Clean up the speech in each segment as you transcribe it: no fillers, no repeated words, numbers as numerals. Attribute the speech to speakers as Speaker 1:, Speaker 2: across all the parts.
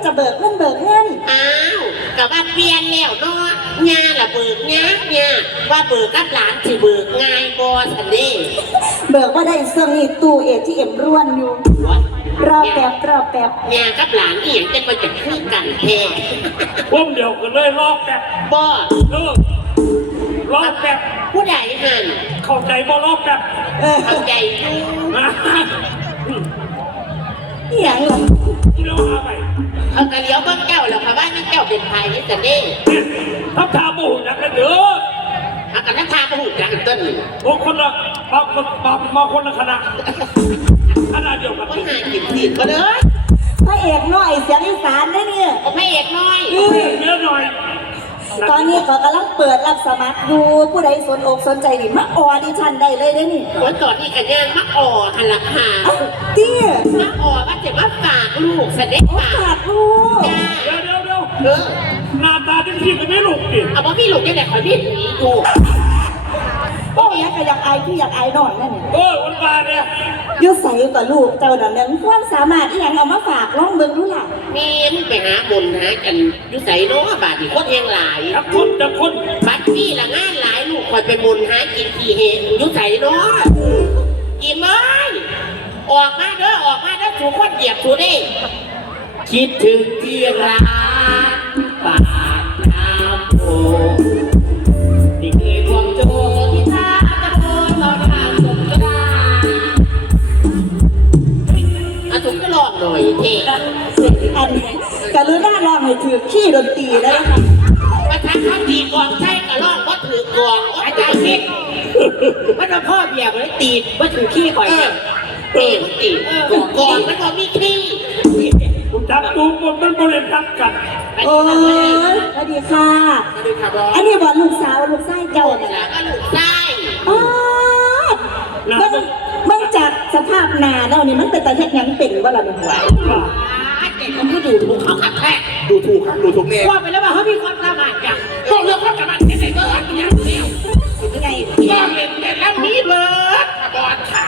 Speaker 1: จะเบิกเงิน
Speaker 2: อ้าวกับว่าเปลี่ยนแล้วเนาะงาละเบิกงาเนี่ยว่าเบิกกับหลานสิเบิกง่ายบ่สันเด้
Speaker 1: เบิกว่าได้เสื่องนี่ตู้ATMร่วนอยู่รอแป๊บ
Speaker 2: งากับหลานอีหยังจะมาจะคือกันแท้
Speaker 3: พวกเดียวกันเลยรอแป๊บ
Speaker 2: บ่
Speaker 3: รอแป๊บ
Speaker 2: ผู้ใดหั่น
Speaker 3: เข้าใจบ่รอแป๊บ
Speaker 2: เข้าใจอยู่
Speaker 1: อีหยังล่ะ
Speaker 3: ที่เราหาไป
Speaker 2: เอากระเลี้ยวเบิ่งแก้วแล้วค่ะว่านี่แก้วเป็นไผนี่สันเด้
Speaker 3: ทับทาบ่ฮู้จักกันเด้อ
Speaker 2: อากันทับทาบ่ฮู้จักกันต้น
Speaker 3: โอ้คนละมาคนละคณะเดียวกัน
Speaker 2: บ่หากินผิดบ่เด้อ
Speaker 1: พระเอกน้อยเสียงอีสานได้เนี่ย
Speaker 2: พระเอกน้อย
Speaker 3: เยอะหน่อย
Speaker 1: ตอนนี้ก็กำลังเปิดรับสมัครอยู่ผู้ใดสนอกสนใจนี่มาออดิชั่นได้เลยได้นี่
Speaker 2: วันก่อนนี่กันย่างมักอ่อหันหลังหา
Speaker 1: เตี้ย
Speaker 2: มักอ่อว่าจะมาฝากลูกเสด็จฝ
Speaker 1: ากลูก
Speaker 3: เดี๋ยวหน้าตาที่พี่ก็ไม่ลูกดิ
Speaker 2: เอาว่าพี่ลูกยังไงขอพี่หนีดู
Speaker 1: โอ้ยอยากอายที่อยากอายหน่อยนั่นเนี่ย
Speaker 3: วันวานเนี่ย
Speaker 1: ยุใส่กับลูกเจ้านั่นเนี่ยความสามารถที่ยังเอามาฝากล่องเบิ่งรู้ล่ะ
Speaker 2: มีมึงไปหาบนหากันยุใส่เนาะบาดนี่คนยังหลาย
Speaker 3: จะคน
Speaker 2: บัดพี่ละงานหลายลูกคอยไปบนหากินขี้เหงยุใส่เนาะกี่ไม้ออกมาเด้อถูกคนเหยียบถูกดิคิดถึงที่รักปากน้ำโพที่เคยความโจที่ท่าตะโกนตอนทางสงกรานต์ถูกก็ลองหน่อยเท่
Speaker 1: อันกรุณาลองให้ถือขี้ดนตรีแล้วนะคะ
Speaker 2: ประธานเขาตีกองใช่กระลอกก็ถือกองอาจารย์คิดว่าเราพ่อเบียร์เลยตีว่าถือขี้ก่อยตีกองมันก็มีขี้
Speaker 3: จับดูมันบริเวณทับกัน
Speaker 1: โอ้ยสวัสดีค่ะอันนี้บอกลูกสาวลูกไส้เจ้าเนี่ย
Speaker 2: ก็ลูกไส้
Speaker 1: อ๋อมันจากสภาพนาแล้วนี่มันเป็นตาเช็ดยังเป็นว่าเราเป็นหัว
Speaker 2: เด็กเขาดูถูกเขาขัดแท้
Speaker 4: ดูถูกเนี่ย
Speaker 2: ว่าไปแล้วว่าเขามีความสามารถจังก็เรื่องความสามารถในเบอร์อย่างเดียว
Speaker 1: ยังไง
Speaker 2: ก็เป็นแต่ละมีเบอร์บอลขา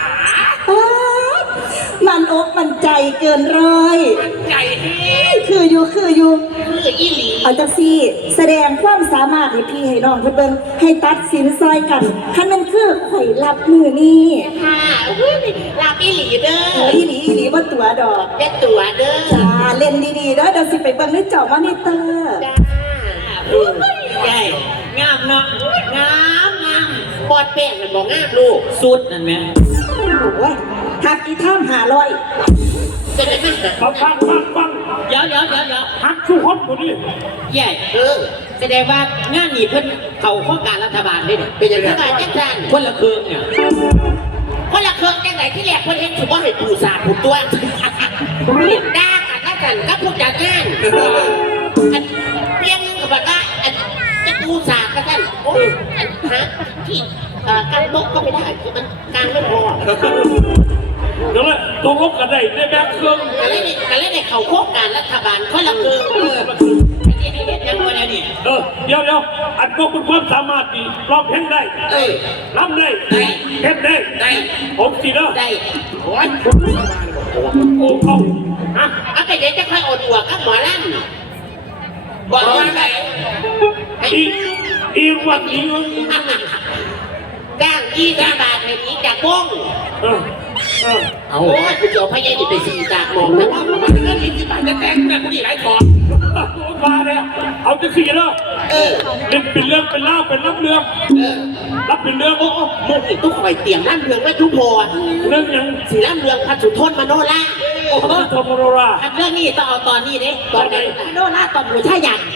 Speaker 1: มันอกมันใจเกินร้อย
Speaker 2: มันใจเฮ้
Speaker 1: คืออยู่
Speaker 2: อีหลี
Speaker 1: เอาจังซี่แสดงความสามารถให้พี่ให้น้องเพื่อนเบิ่งให้ตัดสินซอยกันคันมันคือข่อยรับมือนี่
Speaker 2: ค่ะรับอีหลีเด้อ
Speaker 1: อีหลีบ่ตัวดอก
Speaker 2: เด็ดตัวเด้อ
Speaker 1: จ้าเล่นดีๆเด้อเดี๋ยวสิไปเบิ่งในจอมอนิเตอร์
Speaker 2: จ้าใหญ่งามเนาะงามปอดแป้งมันบอกงามลูกสุดนั่นแม่
Speaker 1: โอ้ยหักอีท่าม500
Speaker 2: เป็นไง
Speaker 3: ฟัง
Speaker 2: เดี๋ยว
Speaker 3: หักทุกคนหมดเลย
Speaker 2: ใหญ่แสดงว่างานนี้เพิ่นเข้าโครงการรัฐบาลได้เนี่ยเป็นยังไงรัฐบาลจังซั่นคนละเครื่องเนี่ยคนละเครื่องจังไหนที่แรกเพิ่นเห็นถือว่าให้ปูสาผูตัวด่ากันก็พวกจากงานเพียงกับแบบว่าจะปูสากันซั่นโอ้ยหาที่การบกก็ไม่ได้คือมันการไม่พอ
Speaker 3: เดี๋ยวเลยตกลงกันได้ในแบบเครื่อง
Speaker 2: กันเล่นในเขาโครงการรัฐบาลคนละเครื่องยังไงเนี่ย
Speaker 3: เดี๋ยวอันก็คุณความสามารถดีร้องเพลงได้รำได้เต้นได้ผมสิเนาะ
Speaker 2: ได้โอ้ย
Speaker 3: เอา
Speaker 2: เอาไปเดี๋ยวจะค่อยอดหัวกับหมอลำบอกว่าไง
Speaker 3: อีวันนี้
Speaker 2: จ้าง20 บาทในนี้จากวง
Speaker 4: เอา
Speaker 2: โอ้ยคุณจะเอาพยาธิไปสีจากมองนะว่ามันเรื่อง20 บาทจะแจ้งนะคุณดีหลายของ
Speaker 3: มาเนี่ยเอาจะขี่แล้วเล่นเป็นเรื่องเป็นเล่าเป็นรับเรื่องรับเป็นเรื่อง
Speaker 2: โอ้โมกิต้องคอยเตียงนั่งเรื่องไม่ทุกพอ
Speaker 3: เรื่องยัง
Speaker 2: สีน้ำเรื่องพัชุทนมโนรา
Speaker 3: ทมโนรา
Speaker 2: เรื่องนี้ต้องเอาตอนนี้เด้ตอนไหนมโนราตอนบูชายัน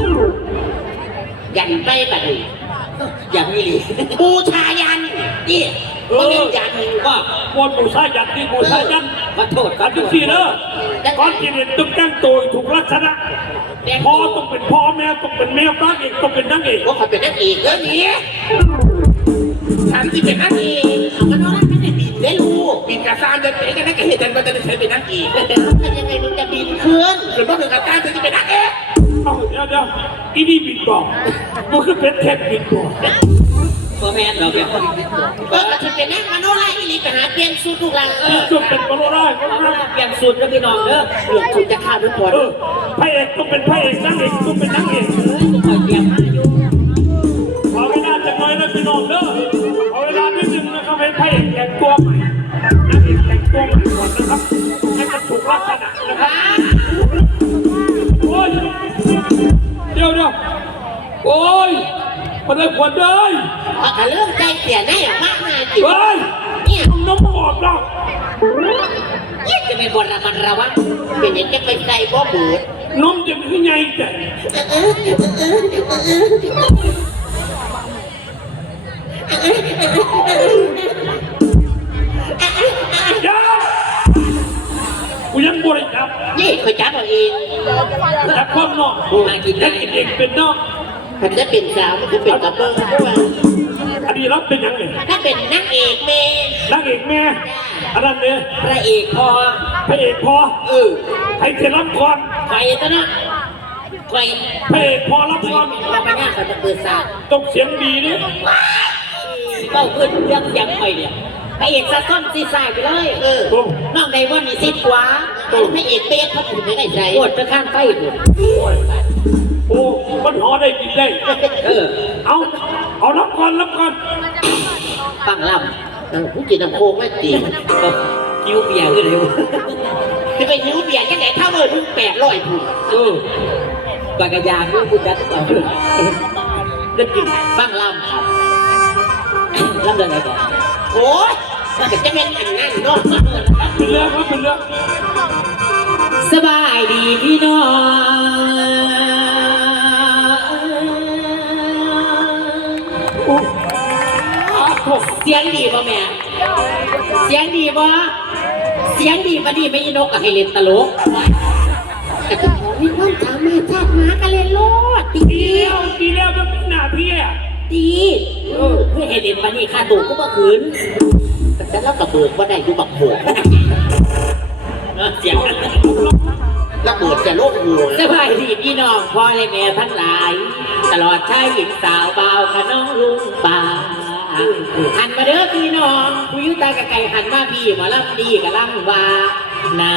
Speaker 2: ไปแบบนี้ยันนี่เลยบูชายันนี่ก็มียันก็
Speaker 3: วนบูชายันที่บูชายัน
Speaker 2: ขอโทษ
Speaker 3: กันทุกทีเนอะก่อนที่เรียนต้องแต่งตัวถูกลักษณะพ่อต้องเป็นพ่อแม่ต้องเป็นแม่พระเอกต้องเป็นนางเอก
Speaker 2: ว่าเขาเป็นนางเอกเรื่องนี้ฉันที่เป็นนางเอกเอามาโน่นไม่ได้บินได้รู้
Speaker 4: บินกระซ่าจะเป็นกันนั่นก็เห็นแต่มันจะใช้เป็นนางเอก
Speaker 2: เป็นยังไงมึงจะบินเคลื่อน
Speaker 4: หรือว่าถึงกระซ่าจะเป็นนางเอก
Speaker 3: เดี๋ยวอีนี่บินบอกมันคือเป็นเทปบินบอก
Speaker 2: พ่อแม่เราเปลี่ยนที่เป็นนักมโนราอีหลีไปหาเปลี่ยนสูตรทุกหลัง
Speaker 3: สุดเป็นโปโลได้
Speaker 2: เปลี่ยนสูตรแล้วพี่น้องเด้อเปลี่ยนสูตรจะฆ่าทุกคน
Speaker 3: พระเอกต้องเป็นพระเอกนางเอกต้องเป็นนางเอก
Speaker 2: คอยเตรียมมาอยู่
Speaker 3: ขอเวลาจะน้อยนะพี่น้องเด้อขอเวลานิดนึงนะครับให้พระเอกแต่งตัวใหม่นางเอกแต่งตัวใหม่ก่อนนะครับให้มันถูกลักษณะนะครับโอ้ยเดี๋ยวโอ้ยมาได้ขวัญเลย
Speaker 2: เอาเรื่องใจเสียแน่มากมายจิ๋ว
Speaker 3: เฮ้ย
Speaker 2: เนี่ย
Speaker 3: น้ำออกแล้ว
Speaker 2: จะเป็นบทระมัดระวังเป็นอย่างจะไปใจบ่บูด
Speaker 3: นมจะขึ้นใหญ่แต่ยากูยังบริจาค
Speaker 2: นี่คอยจับเอาเอง
Speaker 3: จากความนอก
Speaker 2: มากินได้
Speaker 3: และเด็กเป็นนอก
Speaker 2: ถ้าจะเป็นสาวมันจะเป็นกระเบื้องด้วย
Speaker 3: อันนี้รับเป็นยังไง
Speaker 2: ถ้าเป็นนางเอกเมย์
Speaker 3: นางเอกแม่อันนั้นเนี่ย
Speaker 2: พระเอกพอ
Speaker 3: พระเอกพอ ให้เทรับก่อน
Speaker 2: ไฟซะนะไฟ
Speaker 3: พระเอกพอรับก่อน
Speaker 2: มาปัญญาเขาจะเปิดสา
Speaker 3: ต้องเสียงดีนี่
Speaker 2: เบ้าขึ้นเรื่องยังไงเนี่ยพระเอกซะซ่อนซีซ่าไปเลยน้องไดว่ามีสิทธิ์กว่าพระเอกเป๊ะเขาถึงไม่ได้ใจปวดจะข้างไฟหมด
Speaker 3: โอ้มันหอได้กินได้เอารับก่อน
Speaker 2: ฟังลำผู้จีนโคงไม่ตีคิ้วเบียร์ขึ้นเร็วจะไปคิ้วเบียร์แค่ไหนถ้าเบอร์ถึง800ถูกปากกายาเรื่องผู้จัดต่อก็จริงฟังลำครับลำเดินไหนก่อนโอ้ยมันจะเป็นอันนั้นเนาะ
Speaker 3: เป็นเรื่องครับเป็นเรื่อง
Speaker 2: สบายดีพี่น้องเสียงดีป่ะแม่เสียงดีป่ะเสียงดีป่ะดีไม่ยินกกับให้เล่นตลกแต่จะขอมีความสามารถชาติมากันเลยโลดดี
Speaker 3: แล้วมันเป็นหน้าที่อ่ะ
Speaker 2: ดีเพื่อให้เล่นป่ะนี่ค่าตัวก็มาคืนแต่แล้วกระเบิดว่าได้ดูบักหัวเสียงระเบิดจะโลกหัวสบายดีพี่น้องพ่อและแม่ทั้งหลายตลอดชายหญิงสาวบ่าวขน้องลุงป่าหันมาเด้อพี่น้องผู้ยุตากะไก่หันมาพี่มาลับดีกะลังว่านา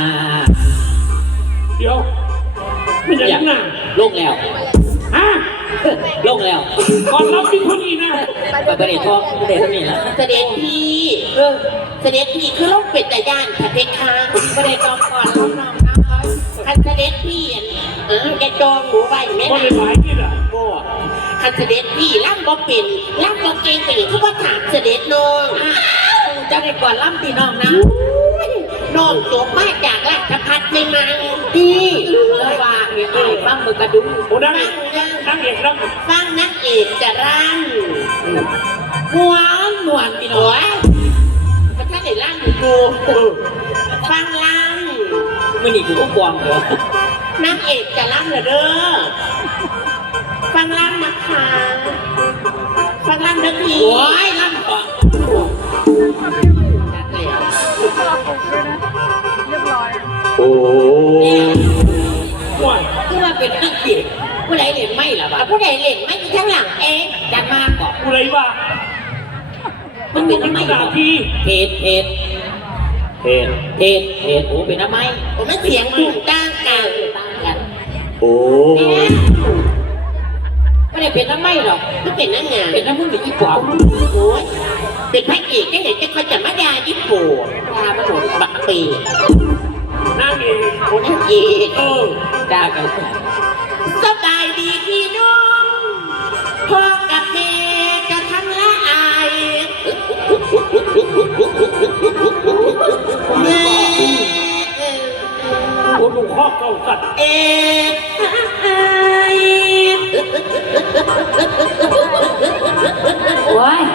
Speaker 3: เดี๋ยวไม่อยากหน้า
Speaker 2: ลงแล้ว
Speaker 3: ฮะ
Speaker 2: ลงแล้ว
Speaker 3: ก่อนรับที่คนนี้นะ
Speaker 2: ประเด็นทองประเด็นนี้แล้วเสด็จพี่เสด็จพี่คือลงเป็ดแต่ย่านค่ะเพคะประเด็นจองก่อนน้องน้องคันเสด็จพี่แกจองหมูไว้ไหม
Speaker 3: ก็เลยหลายที่อ่ะ
Speaker 2: โอ้คันเสด็จพี่ล่ำบ่เป็นล่ำบ่เก่งเป็นเขาก็ถามเสด็จน้องจะได้ก่อนล่ำตีน้องนะน้องจบมาจากราชพัฒน์ไม่มาดีเลยว่าเนี่ยฟังมือกระดุม
Speaker 3: โอ้นั่งเอกนั่ง
Speaker 2: ฟังนักเอกจะร่างหวานพี่น้อยพระท่านได้ร่างอยู่ดูฟังร่างมือนี่คือพวกบวงเหรอนักเอกจะร่างเหรอเด้อฟังร่างนะคะฟังร่างเด้อพี่โอ้ยร่างก่อน
Speaker 3: โอ้ย
Speaker 2: คือว่าเป็นนักเอกผู้ใดเล่นไม่ล่ะบ้าผู้ใดเล่นไม่ข้างหลังเองจะมากกว่า
Speaker 3: กูเลยว่า
Speaker 2: มันเป็นทำไม
Speaker 3: หน้าที่
Speaker 2: เหตุโอ้เป็นทำไมผมไม่เสียงถูกตั้งกัน
Speaker 3: โอ้
Speaker 2: ไม่ได้เป็นทำไมหรอกไม่เป็นนั่งงานเป็นน้ำมึงหรือยี่ปอบโอ้ยเป็นพระเอกได้ไหนจะคอยจับมาดาญี่ปุ่นดามาโดนบักปี
Speaker 3: นั่งเอก
Speaker 2: คนนั่งเอกดากันสบายดีพี่น้องพ่อกับแม่จะทำละอายแม่
Speaker 3: โอ้ลูกข้อเก่าสัตว์
Speaker 2: เอกโอ้ย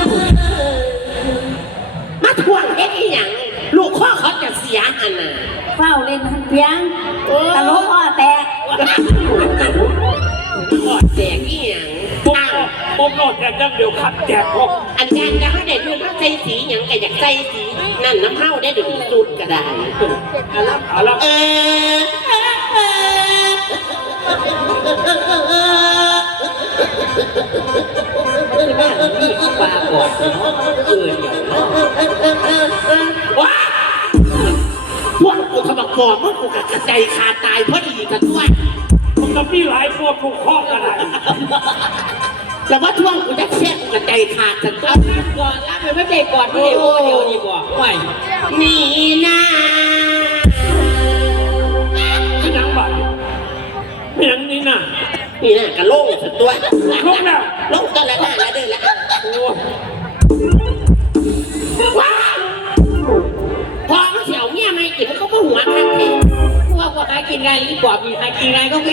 Speaker 2: มาทวงเฮ็ดอีหยังลูกข้อเขาจะเสียหันน่ะ
Speaker 1: เฝ้าเล่นทันเพียงตลกอ้อแตก
Speaker 2: กอดแจกอีหยัง
Speaker 3: ผมรอดแจกยังเดียวขัดแจกพวก
Speaker 2: อันนั้นจะให้เด็กดูเขาใส่สีหยังก็อยากใส่สีนั่นน้ำเฮาได้ดูสุดก็ได้
Speaker 3: เอาละ
Speaker 2: นเดี๋ยวว้าพวกกูขมักบอกว่ากูกระใจขาดตายเพราะดีกันด้วย
Speaker 3: มึงกับพี่หลายพวกผูกข้อกันไหน
Speaker 2: แล้วว่าช่วงกูจะแช่กูกระใจขาดกันก็ก่อนรับไปไม่ได้ก่อนไม่ได้โอ้เดียวดีกว่าไม่นี่นะ
Speaker 3: ไม่ยังบัตรไม่ยังนี่น่ะ
Speaker 2: นี่นะกระโล่งสักตัว
Speaker 3: ลงแล้ว
Speaker 2: ลงตอนละหน้าละเดินละ
Speaker 3: โอ้
Speaker 2: ว้าพอเขาเสียวเนี่ยไม่กินเขาก็หัวข้างเทพวกว่าใครกินไงรีบบอกมีใครกินไงก็ไม่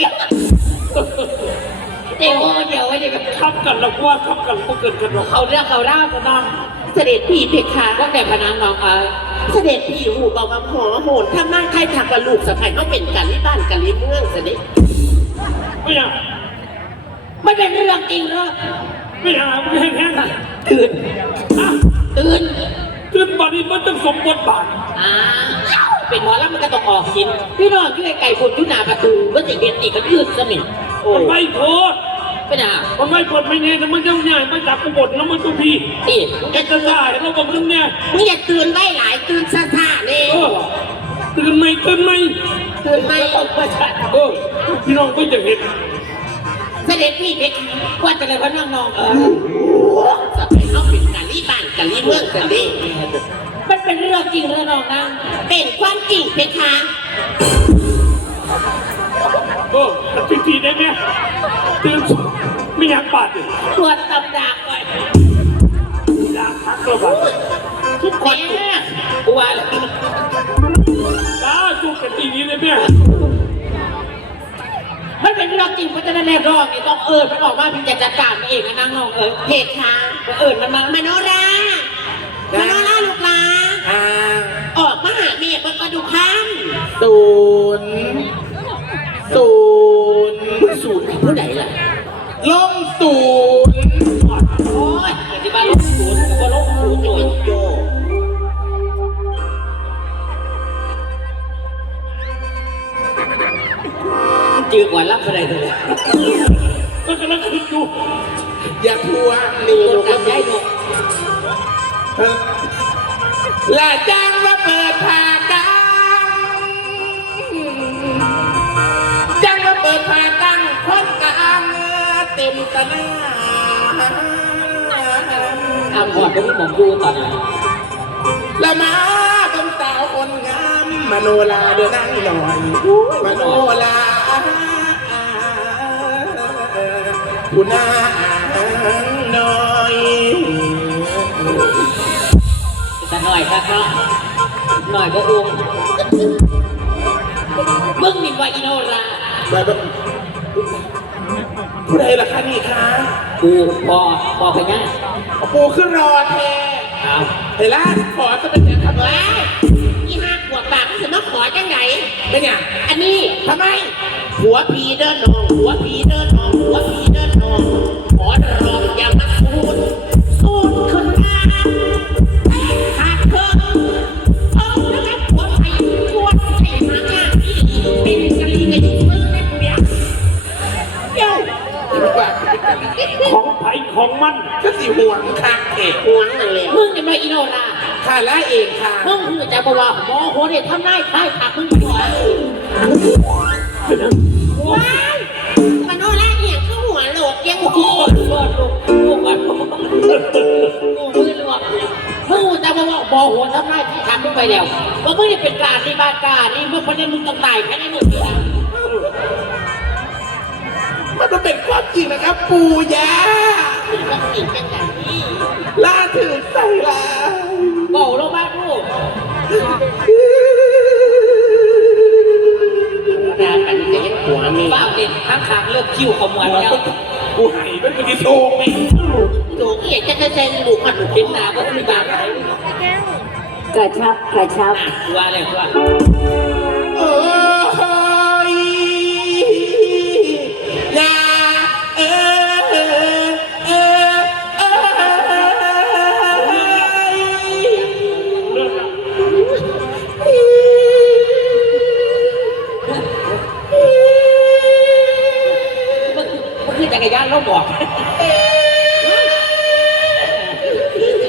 Speaker 2: เดี๋ยวไว้เดี๋ยว
Speaker 3: ทับกันแล้วว่าทับกันก็เกินกันหรอก
Speaker 2: เขาเรื่องเขาเล่ากันน้องเสด็จพี่เพคะว่าแต่พนังน้องเสด็จพี่หูเบาบางหัวโหนถ้ามั่งใครถักกับลูกสะใภ้เขาเป็นกันที่บ้านกันที่เมืองเสด็จ
Speaker 3: ไม่ยัง
Speaker 2: ไม่เป็นเรื่องจริงหรอก
Speaker 3: ไม่ยังไม่แห้งๆนะ
Speaker 2: ตื่น
Speaker 3: อ่ะ
Speaker 2: ตื่น
Speaker 3: ตื่นบัดนี้มันต้องสมบทบาท
Speaker 2: เป็นหมอแล้วมันก็ต้องออกสินพี่น้องช่วยไก่ฝุ่นยุนาประตูว่าสิเป็นอีกก็ยืดสมิงโอ้
Speaker 3: มันไม่โพด
Speaker 2: เป็นอ่ะ
Speaker 3: มันไม่โพดไม่เนี่ยแต่มันยังใหญ่มาจากกบฏแล้วมันตัวพี่
Speaker 2: นี่
Speaker 3: แกจะได้เราบอกมึงเนี่ย
Speaker 2: มึงอย่าตื่นไว้หลายตื่นซ่าๆนี่
Speaker 3: ตื่นไหมตื่นไหม
Speaker 2: ตื่นไม่ต้องประชัน
Speaker 3: พี่น้องก็จะเห็น
Speaker 2: เสด็จพี่เพชรว่าจะเลยพน้องสะใภ้เขาเป็นกันที่บ้านกันที่เมืองกันดิมันเป็นเรื่องจริงหรือน้องนะเป็นความจริงเพคะ
Speaker 3: แต่ทีได้ไหมตื่นไม่อยากบาดเลย
Speaker 2: ตรวจตำดาก่อน
Speaker 3: อยากพักแล้วบาด
Speaker 2: ทุกคนกลัวเลย
Speaker 3: จ้าจูบกันทีนี้เลยแม่
Speaker 2: มันเป็นเรื่องจริงเพราะฉะนั้นแน่รอบนี่ต้องมันออกมาพิจารการเองนะนางน้องเพคะมันมามโนราลูกหลานออกมาหาเมียมันก็ดูข้ามศูนย์ผู้ไหนล่ะ
Speaker 4: ลงศูนย์
Speaker 2: โอ้ยที่บ้านลงศูนย์ก็ลงศูนย์โยจืดกว่ารับอะไรเลย
Speaker 3: ก็กำลังคิดอยู่
Speaker 4: อย่าทัว
Speaker 2: มีลูกได้หมด
Speaker 4: และจ้างว่าเปิดผ่ากลางจ้างว่าเปิดผ่ากลางคนกลางเต็มตะหน้า
Speaker 2: ทำก่อนต้องบอกดูก่อน
Speaker 4: ละมาบนสาวคนงามมโนราเดินนั่งหน่อยมโนราผู้น่าหน่อย
Speaker 2: แต่หน่อยครับเนาะหน่อยก็อุ้มมึงมีไวอินโนรา
Speaker 4: แบบผู้ใดล่ะคะนี่คะ
Speaker 2: กูพอพญา
Speaker 4: ปูขึ้นรอแท
Speaker 2: เอา
Speaker 4: เฮ้ยล่ะขอจะเป็นยังไง
Speaker 2: ว้ายี่ห้าขวบปากจะมาขอจังไง
Speaker 4: เป็นยัง
Speaker 2: อันนี้
Speaker 4: ทำไม
Speaker 2: หัวพีเดินนองหัวพีเดินนองหัวพีเดินนองขอรองอย่ามาสูดขึ้นมาขาดเธอเอาแล้วก็หัวไผ่หัวไผ่มาง่ายเป็นกะลีกะยิ่งมึงได้เปรียบเดี๋ยว
Speaker 3: ของไผ่ของมัน
Speaker 4: ก็สิห่วงข้างเอก
Speaker 2: ห่วงนั่นแหละมึงจะมาอีโนรา
Speaker 4: ค่ะและเองค่ะ
Speaker 2: มึงคือจะบอกว่าหมอโหเนี่ยทำได้คล้ายผักมึงหัวว้ายมันโนราเนี่ยคือหัวโหลดยังหัวโหลดลูกมือลวกมึงจะบอกว่าหมอโหทำได้ที่ทำมึงไปแล้วว่ามึงเนี่ยเป็นการที่บ้านการนี่มึงประเด็นมึงต้องตายแค่นั้นเอง
Speaker 4: มันเป็นความจริงนะครับ ปู่ย่า
Speaker 2: มันติดกันอย่างนี้
Speaker 4: ล่าถือใส่ลา
Speaker 2: บอกลงมาลูกการปฏิเสธหัวมีบ้าเด่นข้างขางเลิกคิ้วขมวดแล้ว
Speaker 4: กูหายไม่เป็นที่โชงไหม
Speaker 2: ถูกเอียดจะเซ็นบุกมันเห็นหนาก็มีบาปอะไร
Speaker 1: กระชับ
Speaker 2: ว่าเลยว่า
Speaker 4: เอ้ยอย่า
Speaker 2: มันคือจักรยานเราบอก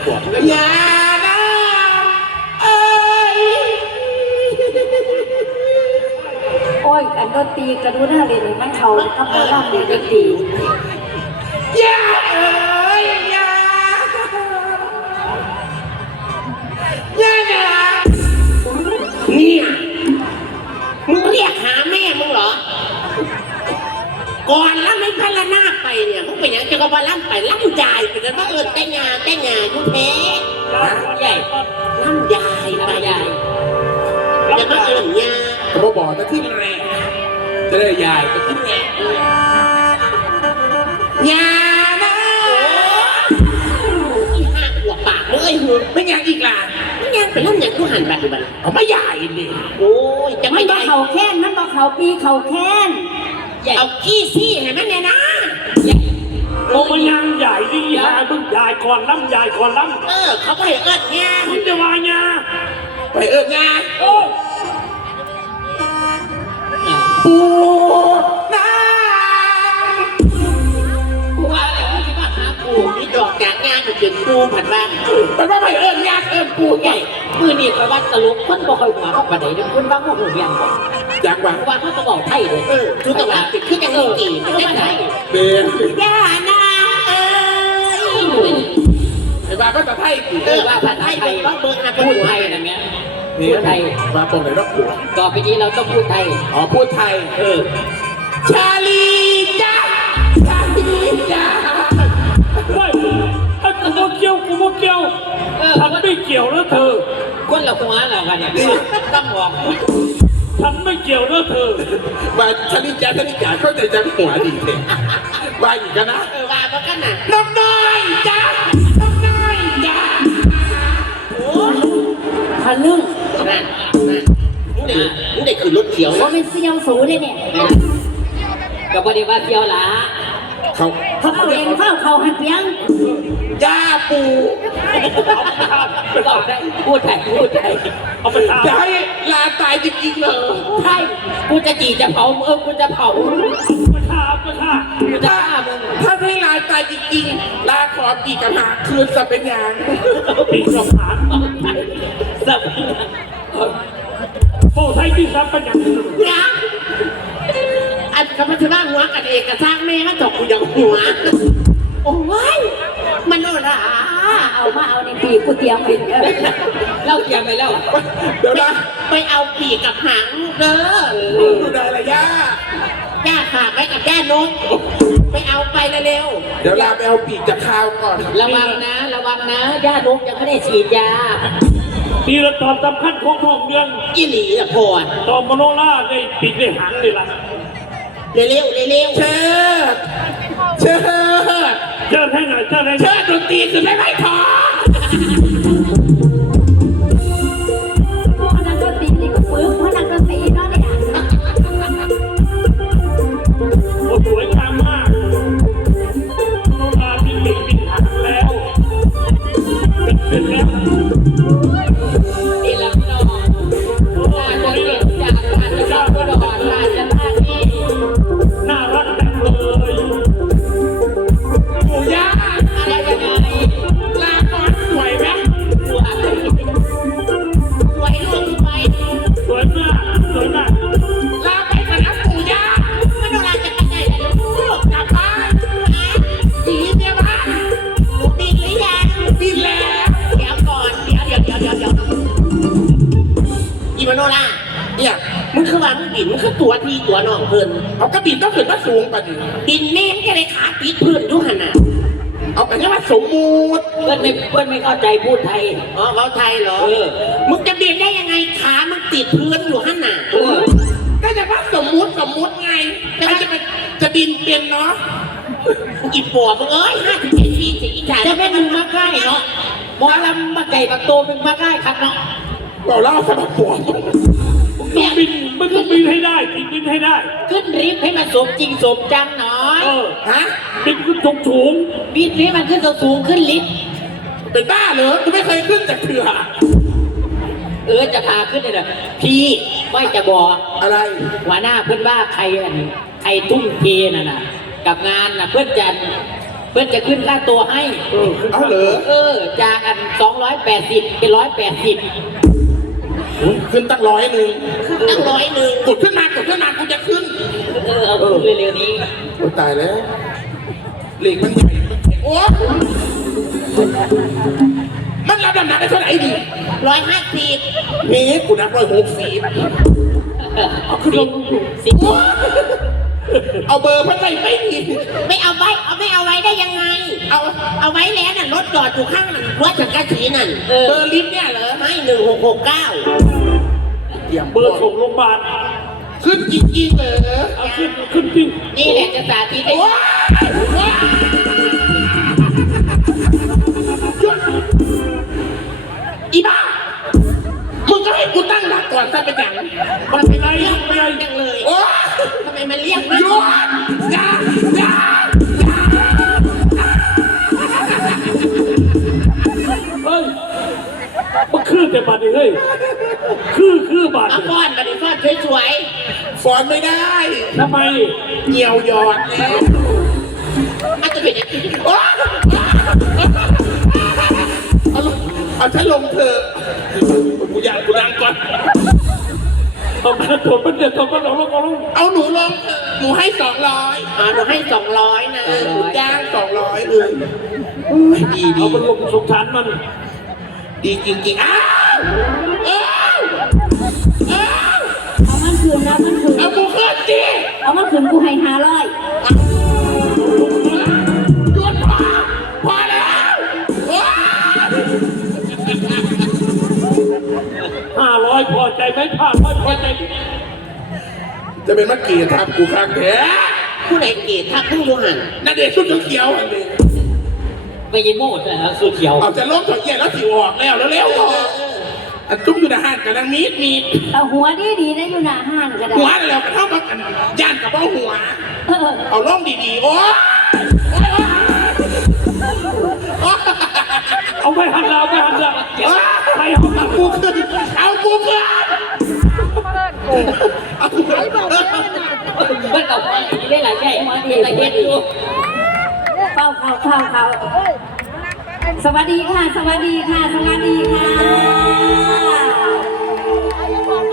Speaker 3: ปวด
Speaker 4: อย่านะเอ้ย
Speaker 5: โอ้ยอันดนตรีกระดูน่าเรียนมันเขากับหมอลำเรียนดนตรี
Speaker 4: อย่าเอ้ยอย่านะเนี่ยมึงเรียกหาแม่มึงเหรอก่อนแล้วไม่พัฒนาไปเนี่ยมึงเป็นอย่างจะก็มาล่ำไปล่ำยายไปแล้วมาแต่งงานยุเทใหญ่ล่ำยายไปยายจะมายาเขาบอกแต่ที่แรกจะได้ยายแต่ที่แรกยานะอีห้าหัวปากเลยไม่ยังอีกล่ะไม่ยังเป็นล่ำยังกูหันแบบนี้เอาไม่ใหญ่ดิโอ้ยจะ
Speaker 5: มั
Speaker 4: ไม่
Speaker 5: น
Speaker 4: ให
Speaker 5: บอ
Speaker 4: ญ่
Speaker 5: กเขาแค้นมันบอกเขาปีเขาแค้น
Speaker 2: เอาขี้ซี่เห็นไหมเนี่ยนะ
Speaker 3: โอ้มันยังใหญ่ดิยายมึงใหญ่ก่อนล้ำใหญ่ก่อนล้ำ
Speaker 2: เขาก็เห็นเอิดเนี่ย
Speaker 3: มึงจะมาเนี่ย
Speaker 4: ไปงาน
Speaker 3: โอ้
Speaker 4: ปูนา
Speaker 2: กูว่าอะไรกูจะมาหาปูนี่ดอกจากงานมันเป็นปูผัดบ้าน
Speaker 4: มันว่าไปงานปูใหญ่
Speaker 2: มือนี่ไปวัดตลกคนบอกคอยหัวเขาปะไหนเนี่ยคนว่าพวกหูยังบอก
Speaker 4: จังหวะ
Speaker 2: ว่าเขาจะบอกไทยเลยชุดตะวันติดขึ้นยังกี่ไม่ไทย
Speaker 4: เบียร์
Speaker 2: ย่านา
Speaker 4: ไอ้บ้าภาษาไทย
Speaker 2: ว่าผัดไทยเป็นว่าเบิร์นพูดไทยอะไรเงี้ย
Speaker 4: พูดไทยมาตรงไหนรอบหัว
Speaker 2: ต่อไปนี้เราต้องพูดไทย
Speaker 4: อ๋อพูดไทยชาลีจ้าชาลีจ้า
Speaker 3: เฮ้ยไอ้กูโมเกี่ยวฉันไม่เกี่ยวนะเธอ
Speaker 2: คนเราหัวเรากันเนี่ยต้องบอก
Speaker 3: ฉันไม่เกี่ยวนะเธอ
Speaker 4: มาชาลีจ้าเข้าใจจังหัวดีเถอะมาอีกกันนะ
Speaker 2: ว่ามากันน่ะ
Speaker 4: น้องน้อยจ้าน้องน้อยจ้า
Speaker 5: ทะลึ่ง
Speaker 2: นั่นมึงได้ขึ้นรถเขียว
Speaker 5: ว่าเป็นเซียวสูได้เนี่ย
Speaker 2: ก็บ่ได้ว่าเขียวหลา
Speaker 4: เขา
Speaker 5: เขาเข้าเองเข้าเขาหันเปียง
Speaker 4: จ้าปู
Speaker 2: บอกได้พูดไทย
Speaker 3: เอาไปทา
Speaker 4: จะให้ลาตายจริงๆเลย
Speaker 2: ใช่กูจะจีจะเผากูจะเผา
Speaker 3: ไปทา
Speaker 2: กูจะฆ่ามึง
Speaker 4: ถ้าให้ลาตายจริงๆลาขอกี่กระหาคืนสับเป็นอย่าง
Speaker 3: ปีกกับหาง
Speaker 2: สับ
Speaker 3: โอ้ไทยที่ซับเป็นอย่างนี้
Speaker 2: นะอันกับพัชราหัวกันเองกระสร้างแม่มาจบกูอย่างหัวโอ้ยมันโนรา
Speaker 5: เอามาเอาในปีกูเตรียมไปเนี่ย
Speaker 2: เล่าเกียร์ไปแล้ว
Speaker 4: เดี๋ยวนะ
Speaker 2: ไปเอาปีกกับหางเด้อ
Speaker 4: ดูได้ละย่า
Speaker 2: ย่าฝากไว้กับย่านกไปเอาไปเร็ว
Speaker 4: เดี๋ยวลาไปเอาปีกจากข้าวก่อน
Speaker 2: ระวังนะย่านกยังไม่ได้ฉีดยา
Speaker 3: นี่เราตอนสำคัญของท้องเมือง
Speaker 2: อีหลีละพร
Speaker 3: ตอนมโนราได้ปีกได้หางเลยล่ะ
Speaker 2: เร็ว
Speaker 4: เชิดเชิด
Speaker 3: เชิญให้หน่อยเชิญให้หน่อย
Speaker 4: เชิดดนตรีคือไม่ทอ
Speaker 5: พวกนักดนตรีนี่ก็ฟื้นเพราะนักดนตรีเนาะเนี่ย
Speaker 3: โอ้สวยงามมากมโนรามีปีกมีหางแล้วเป็นแล้ว
Speaker 2: นี่ละพี่น้องราชเกียรติจากราชการอุดรราชธานี
Speaker 3: น่ารักจังเลย
Speaker 4: ปู่ย่า
Speaker 2: อะไรยังไง
Speaker 4: ลาก่อนสวยไหม
Speaker 2: สวยลูกไป
Speaker 3: สวยมากสวยมาก
Speaker 4: ลาไปกับน้ำปู่ย่า
Speaker 2: ไม่ต้องราชการไหนลูก
Speaker 4: กลับบ้านสีเนี่ยบ้าน
Speaker 2: หนูบินหรือยัง
Speaker 4: ดีแล้ว
Speaker 2: เดี๋ยวก่อนเดี๋ยวอีมโนรา
Speaker 4: เนี่ย
Speaker 2: มึงคือว่ามึงบินมึงคือตัวที่ตัวน้องเพิ่น
Speaker 4: เอากระบี่ต้องขึ้นมาสูงกว่านี้
Speaker 2: บินแม่งจะได้ขาติดพื้นอยู่หันน่ะ
Speaker 4: เอาไปแค่ว่าสมมูติ
Speaker 2: เพื่อนไม่เข้าใจพูดไทยอ๋อเขาไทยเหรอมึงจะบินได้ยังไงขามันติดพื้นอยู่หันน่ะ
Speaker 4: ก็จะว่าสมมุติไงใครจะบินเป็นเนาะ
Speaker 2: อีปอบมึงเอ้ย57 ปีสิอีจ่าจะไม่มึงมาใกล้เนาะหมอลำมาไก่ปักโตมึงมาใกล้ครับเนาะ
Speaker 4: บอกเล่าสมัครปวด
Speaker 3: ต้องบินมันต้องบินให้ได้บินให้ได้
Speaker 2: ขึ้นริฟต์ให้มันสมจริงสมจังหน่อย
Speaker 4: ฮะ
Speaker 3: บินขึ้นสูง
Speaker 2: บินให้มันขึ้นสูงขึ้นลิฟต์
Speaker 4: เป็นบ้าเหรอกูไม่เคยขึ้นจากเถื่อ
Speaker 2: จะพาขึ้นเลยนะพี่ไม่จะบอก
Speaker 4: อะไร
Speaker 2: หัวหน้าเพื่อนว่าใครทุ่มเทน่ะกับงานน่ะเพื่อนจะเพื่อนจะขึ้นค่าตัวให้
Speaker 3: เอาเหรอ
Speaker 2: จากอัน280เป็น180
Speaker 3: ขึ้นตั้ง100
Speaker 4: ตั้ง100
Speaker 3: กดขึ้นมากูจะขึ้น
Speaker 2: เอาขึ้นเร็วๆนี้
Speaker 3: โอ้ตายแล้วเหล็กมันใหญ่มันแข็งโอ้มันรับน้ำหนักได้เท่าไหร่ดิ
Speaker 4: 150
Speaker 3: นี่กูนับ160
Speaker 2: เอาขึ้นลงสิ
Speaker 3: เอาเบอร์มันไปไม่ดี
Speaker 4: ไม่เอาไว้ได้ยังไง เอาไว้แล้วน่ะรถจอดอยู่ข้างนั้นรถจักรยานนั่น
Speaker 3: เบอร์ลิฟต์เนี่ยเหรอ
Speaker 4: ไม่1669
Speaker 3: เบอร์ส่งโรงพยาบาลขึ้นจริงๆเหรอเอาขึ้นจริง
Speaker 2: นี่แหละจะสาธิตให้
Speaker 3: โอ้ยอีบ้ามึงก็ให้กูตั้งหลักก่อนซะเป็นอย่างมันเป็นไรไม่ไร
Speaker 4: จังเลย
Speaker 3: โอ้ย
Speaker 4: ทำไมมันเรียก
Speaker 3: หยุดอย่าเฮ้ยมันคือแต่บัตรเฮ้ยคือบัตร
Speaker 4: เอาฟอนมาดิฟอนสวย
Speaker 3: ฟอนไม่ได้ทำไมเหี่ยวหยอดแล้ว
Speaker 4: ๆมันจะเป็นอย่างนี้
Speaker 3: โอ๊ยเอาฉันลงเถอะกูอยากกูดังก่อนเอามาถมมันเดือดถมมันลงเอาหนูลงเถอะหนูให้200
Speaker 4: หนูให้200นะ
Speaker 3: จ้าง200เลยดีเอามันลงสงสารมันดีจริงๆอ้าวอ้าว
Speaker 5: เอามันคืนนะมันคืน
Speaker 3: เอากูขึ้นดิ
Speaker 5: เอามันคืนกูให้500
Speaker 3: หยุดพอแล้ว500พอใจไหม500พอใจจะเป็นมักกี้ทำกูข้างแท้
Speaker 4: ผู้ใดเกตทักผู้ยูหัน
Speaker 3: นาเดชน์ชุดเขียวๆอันนี้
Speaker 2: ไม่ยิ้มโม่แต่สูตรเขียว
Speaker 3: เอาจะล้มถอยเย่แล้วสิออกแล้วเร็วๆอันจุ๊บอยู่ในห้างกันมีด
Speaker 5: เอาหัวดีนะอยู่หน้าห้างก็ได้
Speaker 3: หัวแล้วกันเท่ามากันย่านกับเบ้าหัว เอาล่องดีๆโอ้เอาไปหันเราไปหันเราไปเอากูขึ้นเอากูขึ้นเอากูขึ้น
Speaker 2: เพื่อนกับพ่อได้หลายแก่ได้หลายแก่อยู่
Speaker 5: เข้าสวัสดีค่ะ